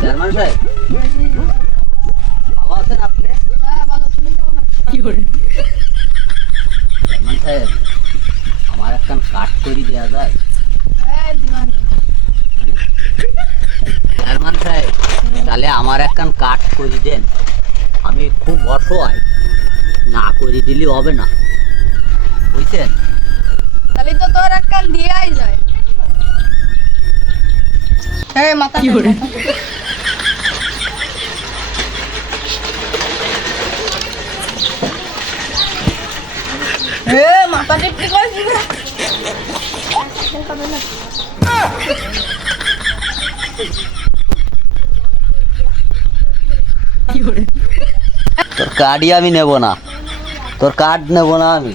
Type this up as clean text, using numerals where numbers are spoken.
Chairman সাহেব ভালো আছেন আপনি? চেয়ারম্যান সাহেব আমার একটা কাট করে দেওয়া যায়? চেয়ারম্যান সাহেব তাহলে আমার একটা কাট করে দেন, আমি খুব অসহায়, না করে দিলে হবে না, বুঝছেন? তাহলে তো তোর এক কান দিয়াই যায়। হ্যাঁ মাথা মাথা টিপটি করেছিস তোর কার্ডই আমি নেব না, তোর কার্ড নেব না আমি।